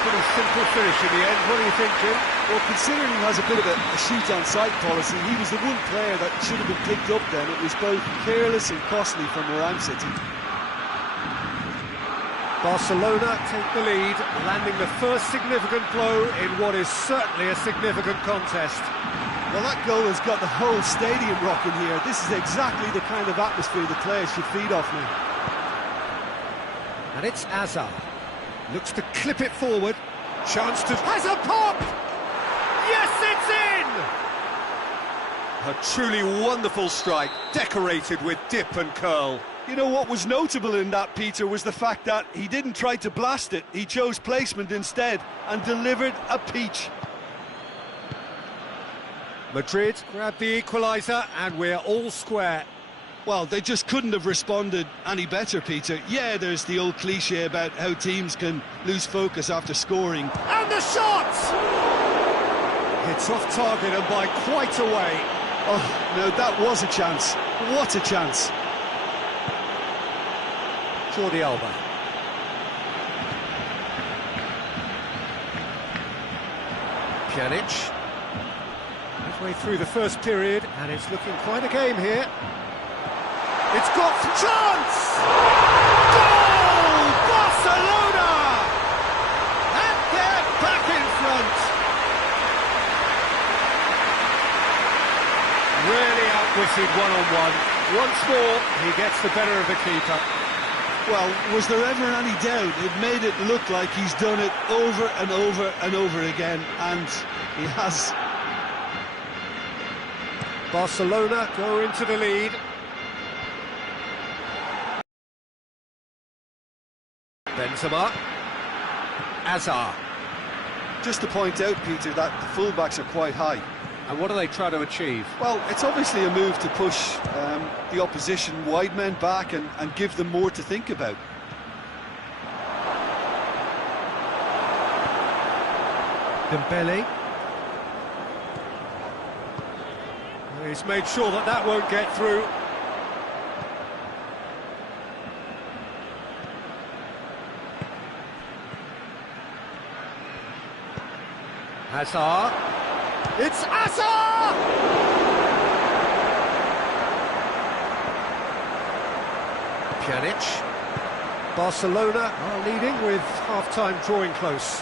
Pretty simple finish in the end, what do you think, Jim? Well, considering he has a bit of a shoot-on-sight policy, he was the one player that should have been picked up then. It was both careless and costly from Moran City. Barcelona take the lead, landing the first significant blow in what is certainly a significant contest. Well, that goal has got the whole stadium rocking here. This is exactly the kind of atmosphere the players should feed off now. And it's Hazard. Looks to clip it forward. Chance to... has a pop! Yes, it's in! A truly wonderful strike, decorated with dip and curl. You know what was notable in that, Peter, was the fact that he didn't try to blast it. He chose placement instead and delivered a peach. Madrid grabbed the equaliser and we're all square. Well, they just couldn't have responded any better, Peter. Yeah, there's the old cliche about how teams can lose focus after scoring. And the shot! It's off target and by quite a way. Oh, no, that was a chance. What a chance. Jordi Alba. Pjanic. Midway through the first period, and it's looking quite a game here. It's got the chance! Goal! Barcelona! And they're back in front. Really outwitted one-on-one. Once more, he gets the better of the keeper. Well, was there ever any doubt? It made it look like he's done it over and over and over again, and he has. Barcelona go into the lead. Benzema, Hazard. Just to point out, Peter, that the fullbacks are quite high. And what do they try to achieve? Well, it's obviously a move to push the opposition wide men back and give them more to think about. Dembele. He's made sure that that won't get through. Hazard. It's Hazard! Pjanic. Barcelona are leading with half-time drawing close.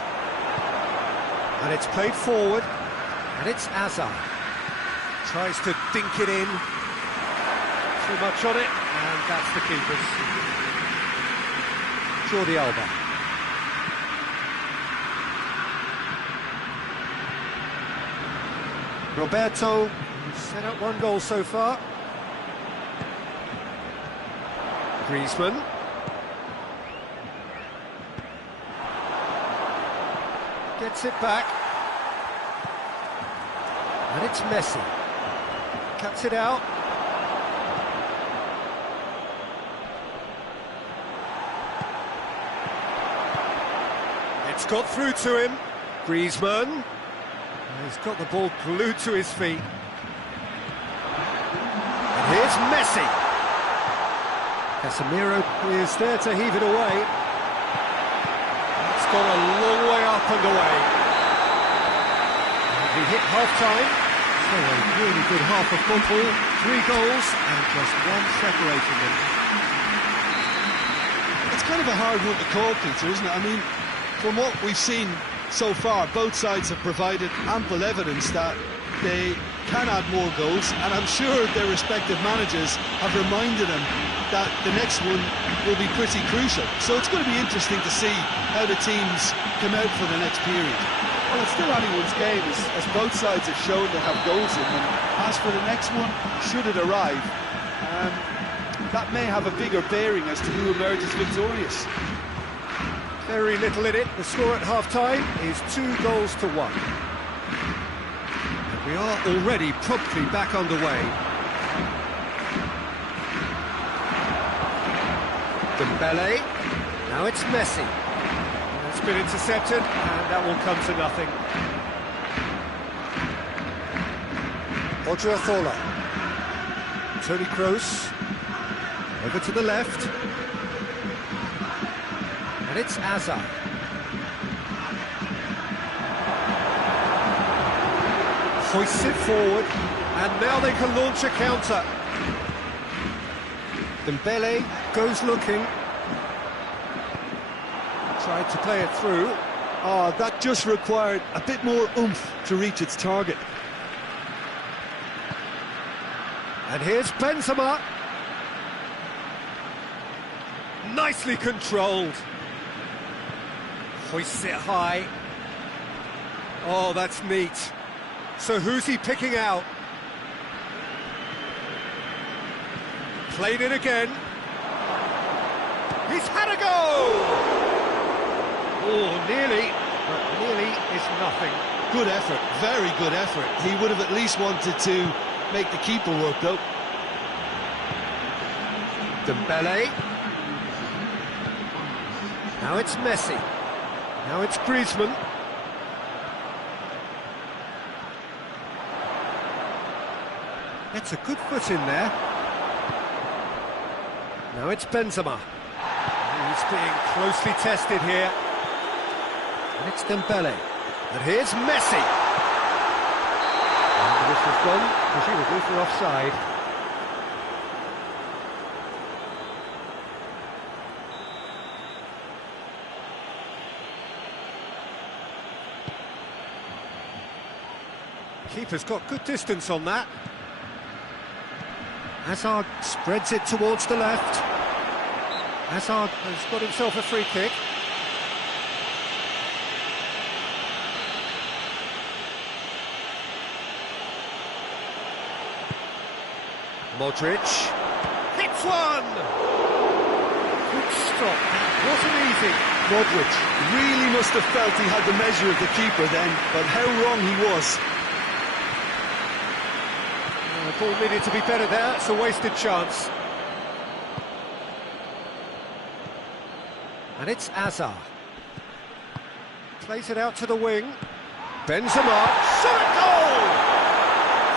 And it's played forward, and it's Hazard. Tries to dink it in. Too much on it, and that's the keeper's. Jordi Alba. Roberto, set up one goal so far. Griezmann. Gets it back. And it's Messi. Cuts it out. It's got through to him. Griezmann. He's got the ball glued to his feet. And here's Messi. Casemiro is there to heave it away. It's gone a long way up and away. And we hit half-time. So a really good half of football. 3 goals and just one separating them. It's kind of a hard one to call, Peter, isn't it? I mean, from what we've seen so far, both sides have provided ample evidence that they can add more goals, and I'm sure their respective managers have reminded them that the next one will be pretty crucial. So it's going to be interesting to see how the teams come out for the next period. Well, it's still anyone's game, as both sides have shown they have goals in them. As for the next one, should it arrive, that may have a bigger bearing as to who emerges victorious. Very little in it. The score at half-time is 2-1. And we are already promptly back underway. Dembele. Now it's Messi. It's been intercepted, and that will come to nothing. Odriozola. Toni Kroos. Over to the left. And it's Hazard. Hoists it forward, and now they can launch a counter. Dembele goes looking. Tried to play it through. Oh, that just required a bit more oomph to reach its target. And here's Benzema. Nicely controlled. Hoists it high. Oh, that's neat. So who's he picking out? Played it again. He's had a go! Oh, nearly, but nearly is nothing. Good effort, very good effort. He would have at least wanted to make the keeper work, though. Dembele. Now it's Messi. Now it's Griezmann. That's a good foot in there. Now it's Benzema. He's being closely tested here. And it's Dembele. And here's Messi. And the whistle's gone, presumably for offside. Keeper's got good distance on that. Hazard spreads it towards the left. Hazard has got himself a free kick. Modric hits one! Good stop, that wasn't easy. Modric really must have felt he had the measure of the keeper then, but how wrong he was. The ball needed to be better there, it's a wasted chance. And it's Hazard. Plays it out to the wing. Benzema, shot goal!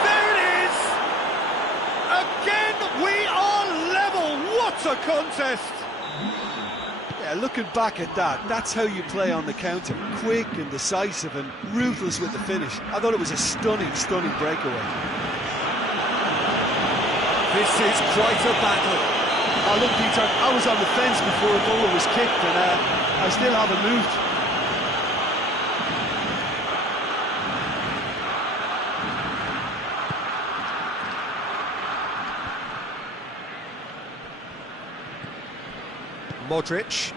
There it is! Again, we are level! What a contest! Yeah, looking back at that, that's how you play on the counter. Quick and decisive and ruthless with the finish. I thought it was a stunning, stunning breakaway. This is quite a battle. Oh, look, Peter, I was on the fence before a goal was kicked, and I still haven't moved. Modric.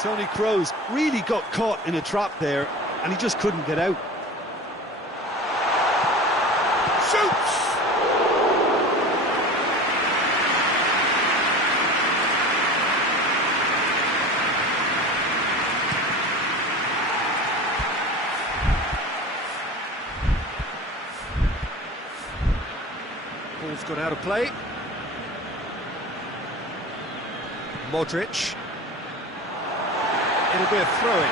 Tony Kroos really got caught in a trap there, and he just couldn't get out. Shoots! Ball's gone out of play. Modric. It'll be a throw-in.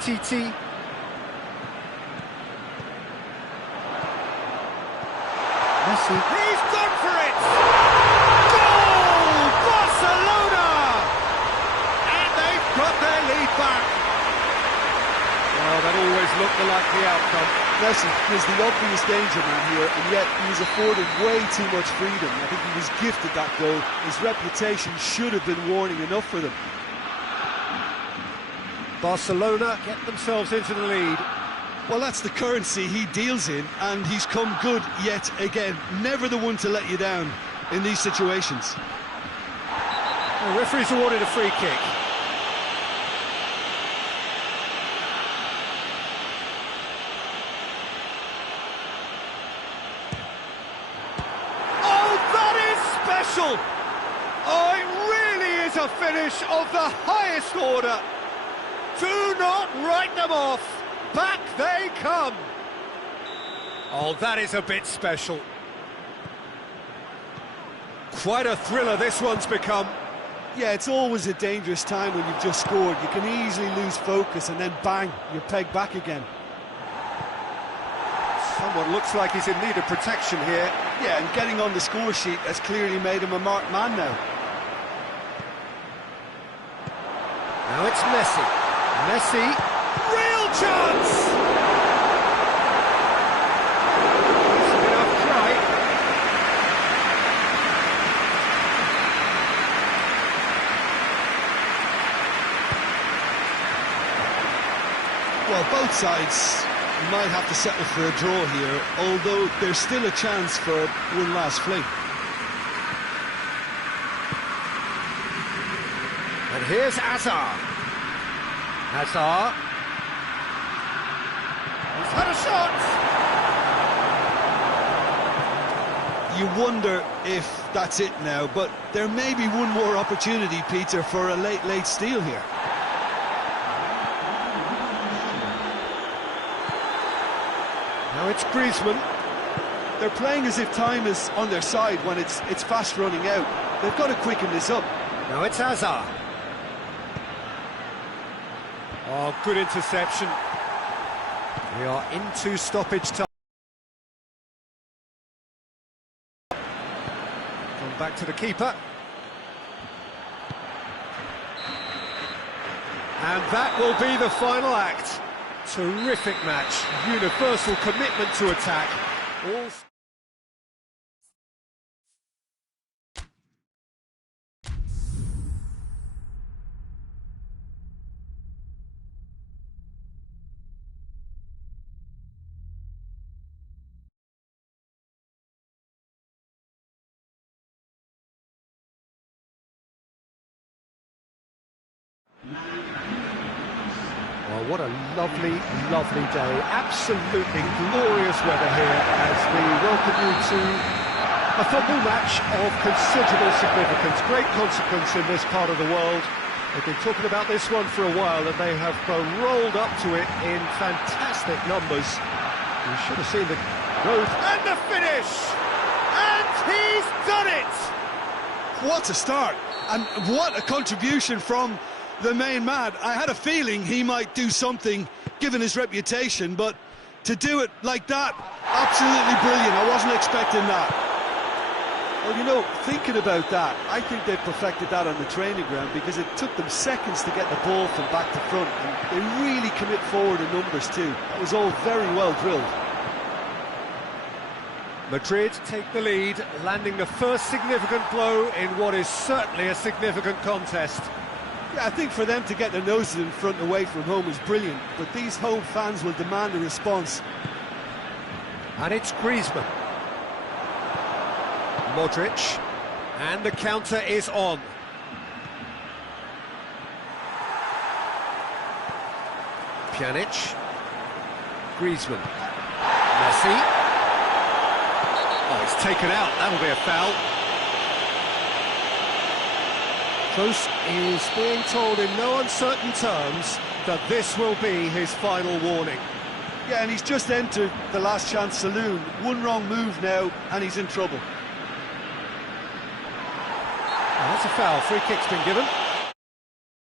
Titi. Messi. He's gone for it! Goal! Barcelona! And they've got their lead back. Well, that always looked the likely outcome. Messi was the obvious danger man here, and yet he was afforded way too much freedom. I think he was gifted that goal. His reputation should have been warning enough for them. Barcelona get themselves into the lead. Well, that's the currency he deals in, and he's come good yet again. Never the one to let you down in these situations. The referee's awarded a free kick. Oh, it really is a finish of the highest order. Do not write them off. Back they come. Oh, that is a bit special. Quite a thriller this one's become. Yeah, it's always a dangerous time when you've just scored. You can easily lose focus and then bang, you're pegged back again. Someone looks like he's in need of protection here. Yeah, and getting on the score sheet has clearly made him a marked man now. Now it's Messi. Messi, real chance! That's enough try. Well, both sides might have to settle for a draw here, although there's still a chance for one last fling. And here's Hazard. Hazard. He's had a shot! You wonder if that's it now, but there may be one more opportunity, Peter, for a late steal here. Now it's Griezmann. They're playing as if time is on their side when it's fast running out. They've got to quicken this up. Now it's Hazard. Oh, good interception. We are into stoppage time. Gone back to the keeper. And that will be the final act. Terrific match, universal commitment to attack. All... Well, what a lovely, lovely day. Absolutely glorious weather here as we welcome you to a football match of considerable significance, great consequence in this part of the world. They've been talking about this one for a while and they have rolled up to it in fantastic numbers. You should have seen the growth and the finish! And he's done it! What a start, and what a contribution from the main man. I had a feeling he might do something, given his reputation, but to do it like that, absolutely brilliant. I wasn't expecting that. Well, you know, thinking about that, I think they perfected that on the training ground because it took them seconds to get the ball from back to front, and they really commit forward in numbers too. That was all very well drilled. Madrid take the lead, landing the first significant blow in what is certainly a significant contest. Yeah, I think for them to get their noses in front away from home is brilliant, but these home fans will demand a response. And it's Griezmann. Modric, and the counter is on. Pjanic, Griezmann, Messi. Oh, it's taken out, that'll be a foul. Kroos is being told in no uncertain terms that this will be his final warning. Yeah, and he's just entered the last chance saloon. One wrong move now, and he's in trouble. Oh, that's a foul, free kick's been given.